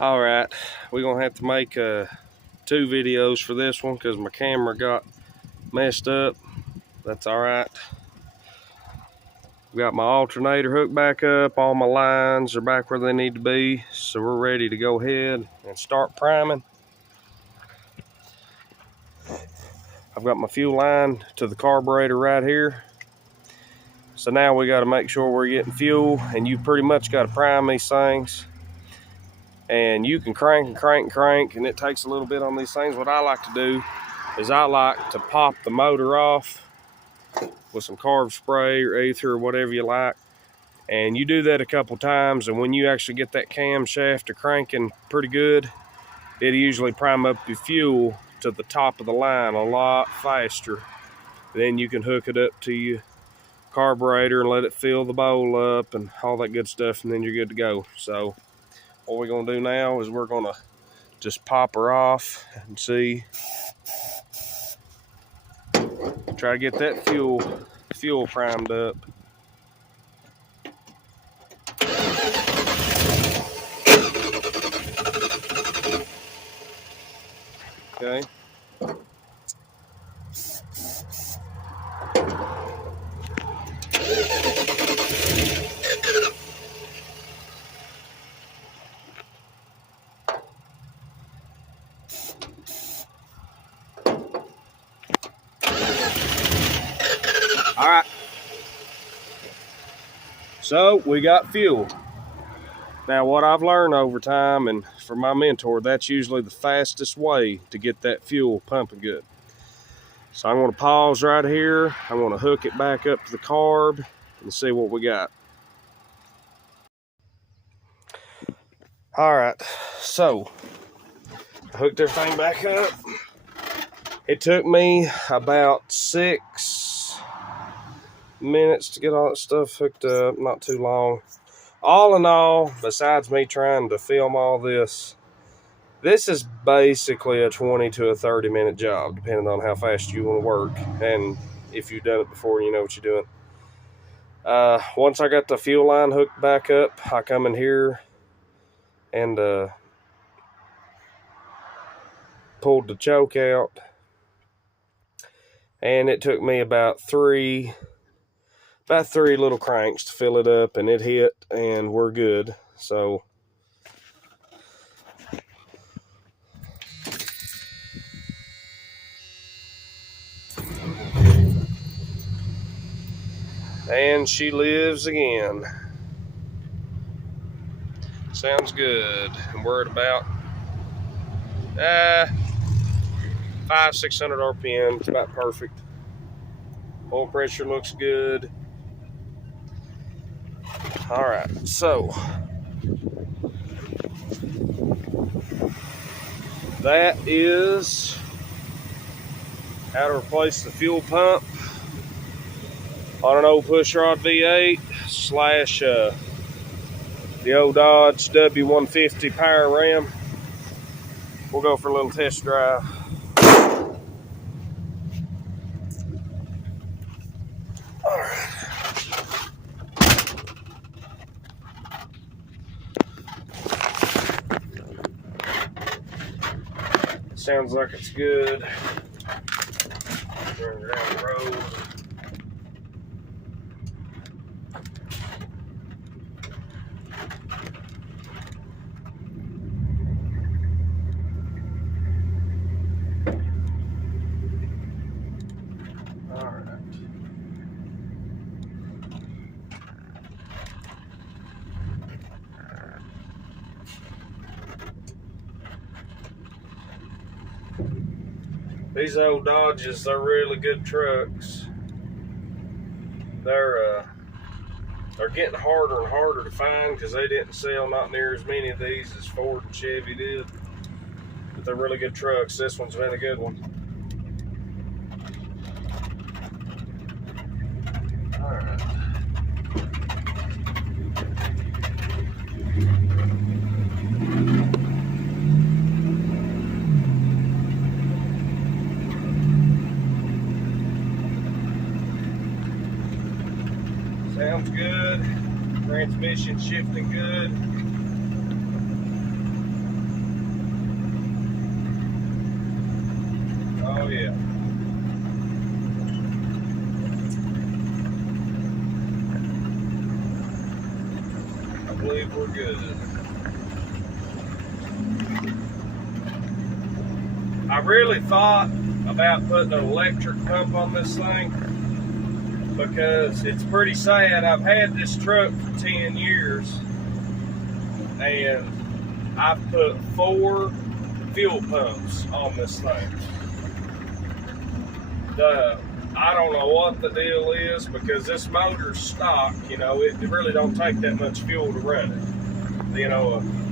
All right, we're gonna have to make 2 videos for this one because my camera got messed up. That's all right. Got my alternator hooked back up. All my lines are back where they need to be, so we're ready to go ahead and start priming. I've got my fuel line to the carburetor right here. So now we got to make sure we're getting fuel, and you pretty much got to prime these things. And you can crank and crank and crank, and it takes a little bit on these things. What I like to do is I like to pop the motor off with some carb spray or ether or whatever you like. And you do that a couple times, and when you actually get that camshaft cranking pretty good, it'll usually prime up your fuel to the top of the line a lot faster. Then you can hook it up to your carburetor and let it fill the bowl up and all that good stuff, and then you're good to go. So what we're gonna do now is we're gonna just pop her off and see. Try to get that fuel primed up. Okay. All right. So we got fuel. Now what I've learned over time, and from my mentor, that's usually the fastest way to get that fuel pumping good. So I'm gonna pause right here. I'm gonna hook it back up to the carb and see what we got. All right, so I hooked everything back up. It took me about 6 minutes to get all that stuff hooked up, not too long. All in all, besides me trying to film all this, this is basically a 20 to a 30 minute job, depending on how fast you want to work. And if you've done it before, you know what you're doing. Once I got the fuel line hooked back up, I come in here and pulled the choke out. And it took me about three little cranks to fill it up, and it hit, and we're good. So and she lives again. Sounds good. And we're at about 500-600 RPM. It's about perfect. Oil pressure looks good. All right, so that is how to replace the fuel pump on an old pushrod V8 slash the old Dodge w150 power ram. We'll go for a little test drive. All right. Sounds like it's good. Running down the road. All right. These old Dodges, they're really good trucks. They're getting harder and harder to find because they didn't sell not near as many of these as Ford and Chevy did. But they're really good trucks. This one's been a good one. All right. Sounds good. Transmission shifting good. believe we're good. I really thought about putting an electric pump on this thing because it's pretty sad. I've had this truck for 10 years and I've put 4 fuel pumps on this thing. I don't know what the deal is because this motor's stock, it really don't take that much fuel to run it.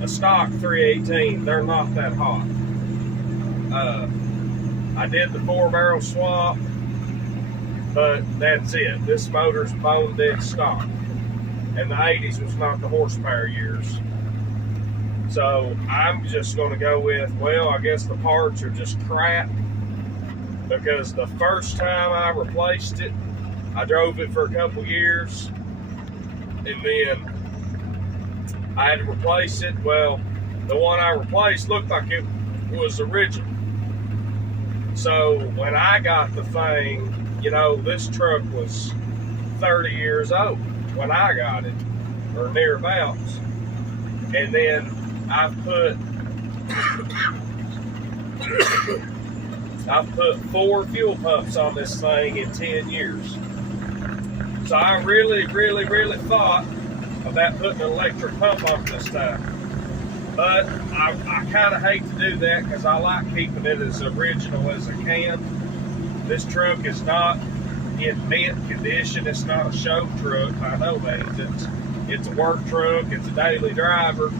A stock 318, they're not that hot. I did the 4-barrel swap, but that's it. This motor's bone dead stock. And the 80s was not the horsepower years. So I'm just going to go with, well, I guess the parts are just crap. Because the first time I replaced it, I drove it for a couple years. And then I had to replace it. Well, the one I replaced looked like it was original. So when I got the thing, this truck was 30 years old when I got it, or nearabouts. And then I've put 4 fuel pumps on this thing in 10 years. So I really, really, really thought about putting an electric pump on this time. But I kind of hate to do that because I like keeping it as original as I can. This truck is not in mint condition. It's not a show truck by no means. It's a work truck. It's a daily driver.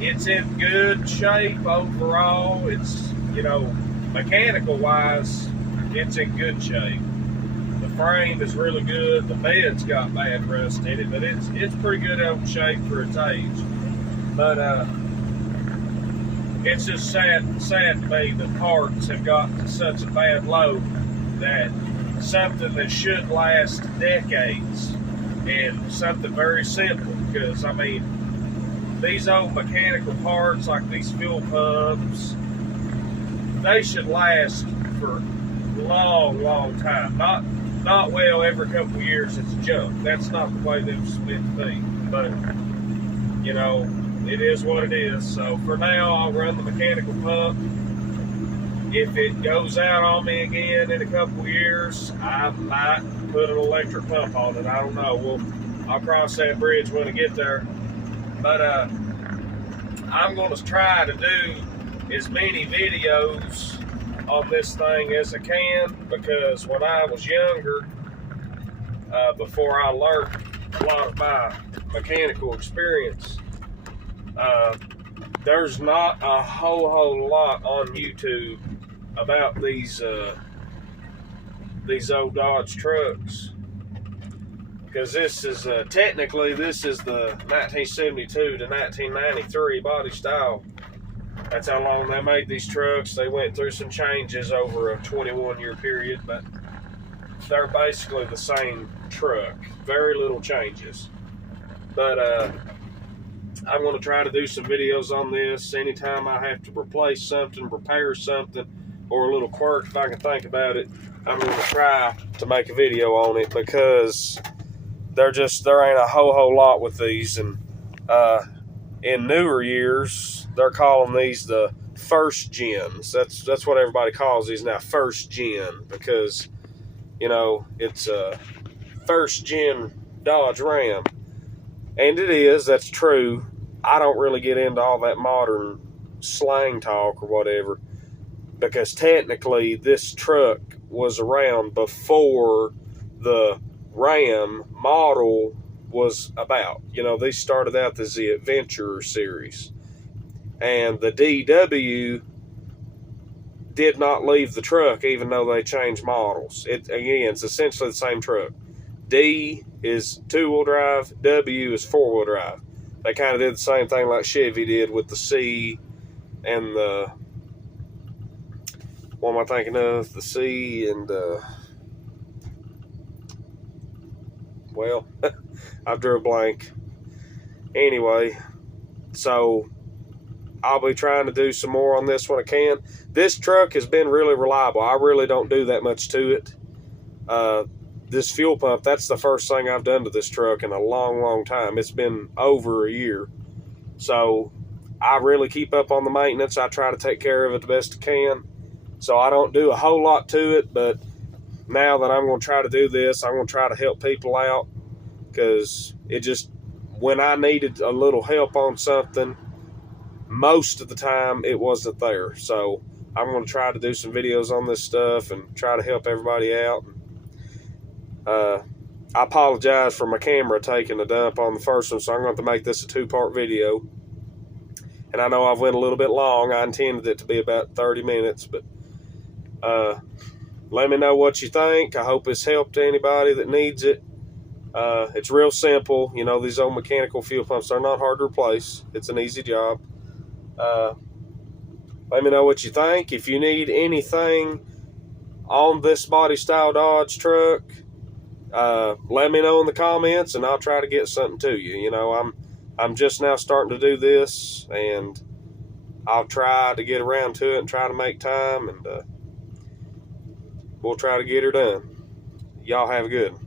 It's in good shape overall. It's, mechanical wise, it's in good shape. The frame is really good. The bed's got bad rust in it, but it's pretty good old shape for its age. But it's just sad to me that parts have got to such a bad load that something that should last decades and something very simple, because these old mechanical parts like these fuel pumps, they should last for a long, long time. Not well every couple of years it's junk. That's not the way they're meant to be. But, it is what it is. So for now, I'll run the mechanical pump. If it goes out on me again in a couple of years, I might put an electric pump on it. I don't know. I'll cross that bridge when I get there. But I'm going to try to do as many videos on this thing as I can, because when I was younger, before I learned a lot of my mechanical experience, there's not a whole lot on YouTube about these old Dodge trucks. Because this is technically the 1972 to 1993 body style. That's how long they made these trucks. They went through some changes over a 21-year period, but they're basically the same truck. Very little changes. But I'm going to try to do some videos on this. Anytime I have to replace something, repair something, or a little quirk, if I can think about it, I'm going to try to make a video on it, because there ain't a whole lot with these. And in newer years, they're calling these the first gens. That's what everybody calls these now, first gen, because it's a first gen Dodge Ram. And it is, that's true. I don't really get into all that modern slang talk or whatever, because technically this truck was around before the Ram model was about. They started out as the Adventurer series. And the DW did not leave the truck, even though they changed models. It's essentially the same truck. D is 2-wheel drive, W is 4-wheel drive. They kind of did the same thing like Chevy did with the C and the, what am I thinking of? The C and well, I drew a blank. Anyway, so I'll be trying to do some more on this when I can. This truck has been really reliable. I really don't do that much to it. this fuel pump, that's the first thing I've done to this truck in a long time. It's been over a year. So I really keep up on the maintenance. I try to take care of it the best I can. So I don't do a whole lot to it, but now that I'm going to try to do this, I'm going to try to help people out, because it just, when I needed a little help on something, most of the time it wasn't there. So I'm going to try to do some videos on this stuff and try to help everybody out. I apologize for my camera taking a dump on the first one, so I'm going to make this a two-part video. And I know I've went a little bit long. I intended it to be about 30 minutes, but let me know what you think. I hope it's helped anybody that needs it. It's real simple. You know, these old mechanical fuel pumps are not hard to replace. It's an easy job. Let me know what you think. If you need anything on this body style Dodge truck, let me know in the comments, and I'll try to get something to you. You know, I'm just now starting to do this, and I'll try to get around to it and try to make time, and we'll try to get her done. Y'all have a good one.